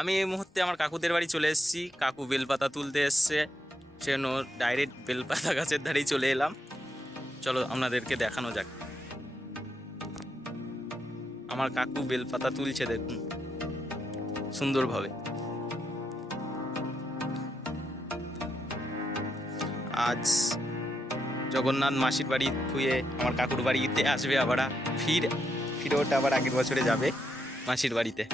আমি এই মুহূর্তে আমার কাকুদের বাড়ি চলে এসেছি। কাকু বেলপাতা তুলতে এসছে, সেজন্য ডাইরেক্ট বেলপাতা গাছের ধারেই চলে এলাম। চলো আপনাদেরকে দেখানো যাক। আমার কাকু বেলপাতা তুলছে, দেখুন সুন্দরভাবে। আজ জগন্নাথ মাসির বাড়ি থুয়ে আমার কাকুর বাড়িতে আসবে, আবার ফিরে ওটা আবার আগের বছরে যাবে মাসির বাড়িতে।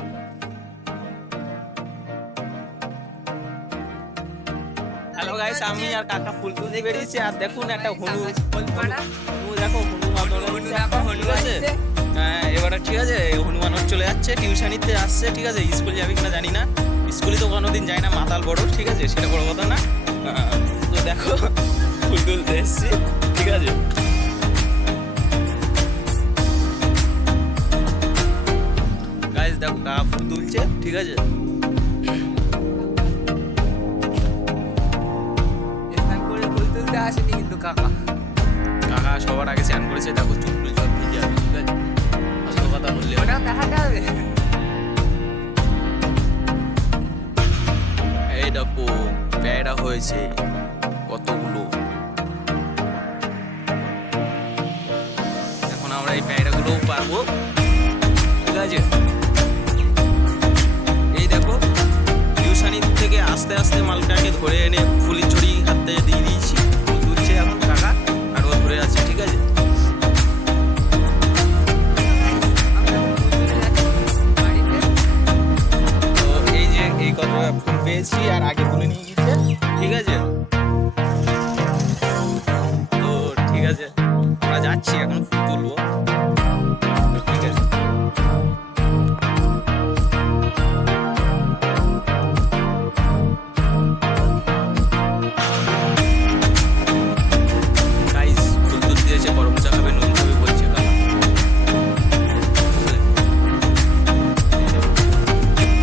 হ্যালো গাইস, আমি আর কাকা ফুল তুলতে বেরিয়েছি। আর দেখুন একটা হনু, দেখো হনু আছে। হ্যাঁ, এবারে ঠিক আছে, হনুমান চলে যাচ্ছে, টিউশনিতে আসছে। ঠিক আছে, স্কুল যাবে কিনা জানি না, স্কুলে তো কোনোদিন যায় না, মাতাল বড়। ঠিক আছে, সেটা বড় কথা না। তো দেখো ফুল তুলতে এসছি। ঠিক আছে, গাইস দেখো কাকা ফুল তুলছে। ঠিক আছে, আসেনি কিন্তু কাকা সবার আগে স্নান করেছে। দেখো চুল জল ভিজে আছে। ঠিক আছে, আসল কথা বললে ওটা দেখাতে হবে। এই দেখো প্যায়রা হয়েছে কতগুলো। এখন আমরা এই প্যায়রাগুলোও পারবো। ঠিক আছে, এই দেখো টিউশনি থেকে আস্তে আস্তে মালটাকে ধরে এনে ফুলি ছড়ি হাতে দিয়ে দিয়েছি। ফুল তুলছে এখন কাকা, আর ও ধরে আছে। ঠিক আছে, তো এই যে এই কত ফুল পেয়েছি আর আগে তুলে নিয়ে গেছে। ঠিক আছে, তো ঠিক আছে আমরা যাচ্ছি এখন ফুল তুলবো। ঠিক আছে, গাইস ফুল তুলতে এসে গরম চা খাবে, নুন খাবে বলছে কাকা।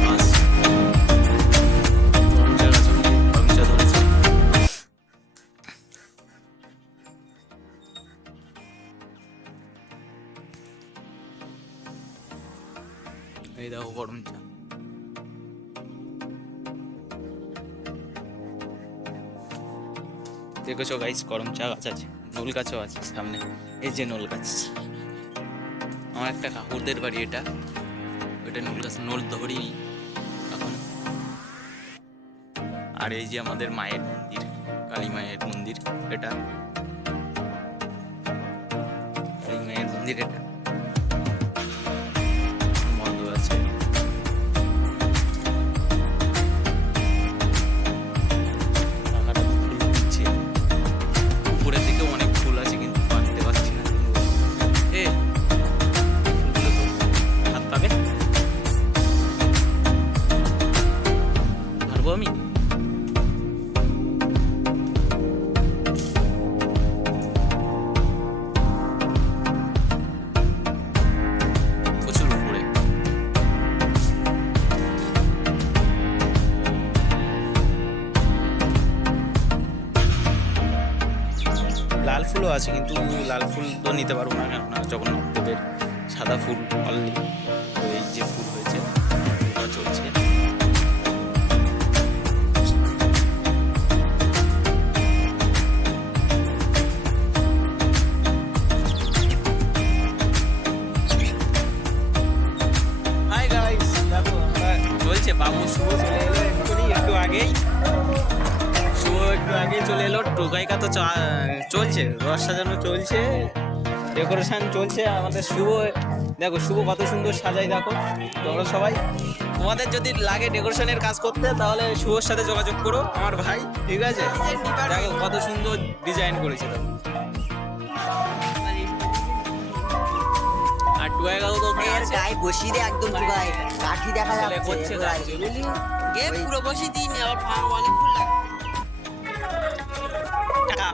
বাস, গরম চা গাছে গরম চা ধরেছে। এই দেখো গরম চা। দেখেছো গাইস, গরম চা গাছ আছে, নোল গাছও আছে সামনে। এই যে নোল গাছ, আমার একটা কাকুরদের বাড়ি এটা। ওইটা নোল গাছ, নোল ধরিনি এখন। আর এই যে আমাদের মায়ের মন্দির, কালী মায়ের মন্দির এটা, কালী মায়ের মন্দির এটা বন্ধ আছে। কাকাটা ফুল তুলছে, উপরের দিকে অনেক ফুল আছে কিন্তু পারতে পারছি না। এ ফুলগুলো তো হাত পাবে, পারবো আমি? প্রচুর উপরে। লাল ফুলও আছে, কিন্তু লাল ফুল তো নিতে পারবো না, কেননা জগন্নাথ দেবের সাদা ফুল অলরেডি। তো এই যে ফুল হয়েছে ওটা চলছে। হাই গাইস, দেখো আমরা চলছে। বাবু শুভ চলে এলো এক্ষুনি, একটু আগেই শুভ একটু আগেই চলে এলো। টোকাইকা তো চলছে, রস সাজানো চলছে, ডেকোরেশন চলছে। আমাদের শুভ দেখো, শুভ কত সুন্দর সাজাই। দেখো তোমরা সবাই, তোমাদের যদি লাগে ডেকোরেশনের কাজ করতে, তাহলে শুভর সাথে যোগাযোগ করো, আমার ভাই। ঠিক আছে, দেখো কত সুন্দর ডিজাইন করেছে। দেখো আর টুয়াইকাও তো ওখানে আছে। গায়ে বসিয়ে দে একদম, গায়ে কাঠি দেখা যাচ্ছে। করছে পুরো বসিয়ে দিন, আবার ফার্ম অনেক ফুল লাগে। টাকা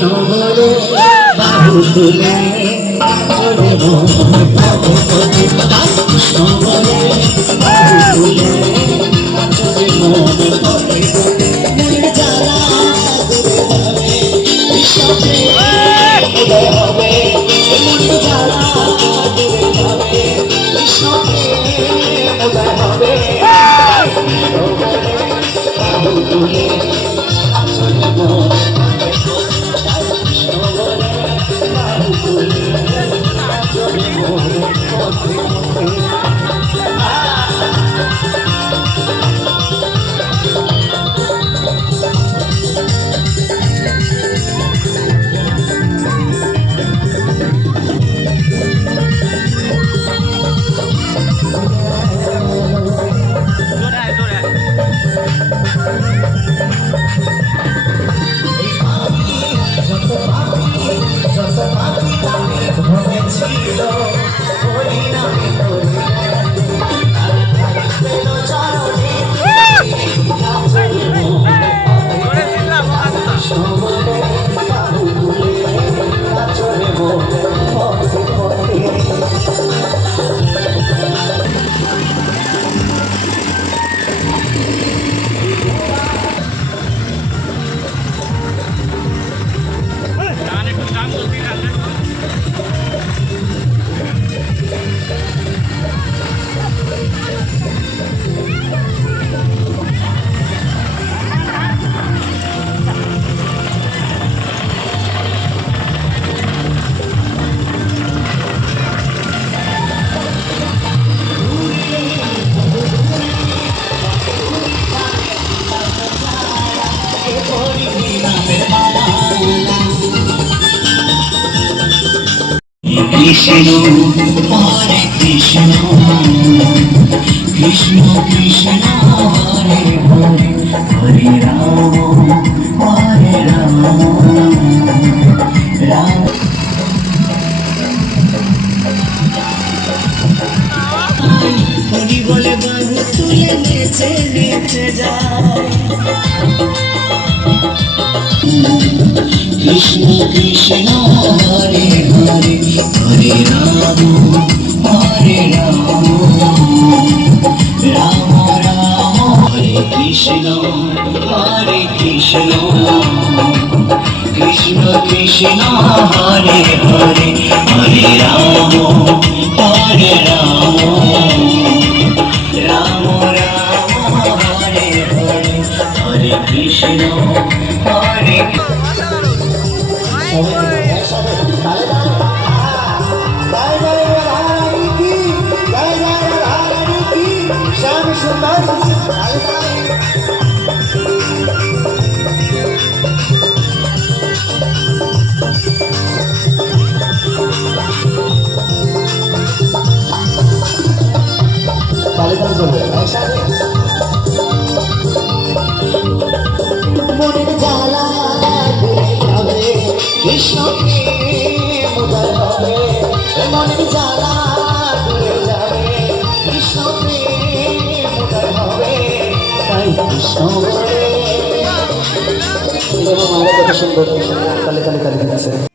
কৃষ্ণ বলে বাহু তুলে চলে মন ভগবতী কৃষ্ণ বলে বাহু তুলে চলে মন ভগবতী মনের জ্বালা দূরে যাবে কৃষ্ণ প্রেম উদয় হবে মনের জ্বালা দূরে যাবে কৃষ্ণ প্রেম উদয় হবে কৃষ্ণ বলে বাহু তুলে চলে মন কৃষ্ণ হরে কৃষ্ণ কৃষ্ণ কৃষ্ণ হরে হরে হরে রাম রাম হরি বলে বাহু তুলে নেচে নেচে যায় কৃষ্ণ কৃষ্ণ হরে হরে হরে রাম রাম রাম হরে কৃষ্ণ কৃষ্ণ কৃষ্ণ হরে হরে হরে রাম রাম রাম হরে হরে হরে কৃষ্ণ হরে মনের জ্বালা ঘুরে যাবে কৃষ্ণ প্রেম উদয় হবে মনের জ্বালা ঘুরে যাবে কৃষ্ণ প্রেম উদয় হবে তাই কৃষ্ণ বলে কত সুন্দর তালে তালে তালে দিচ্ছে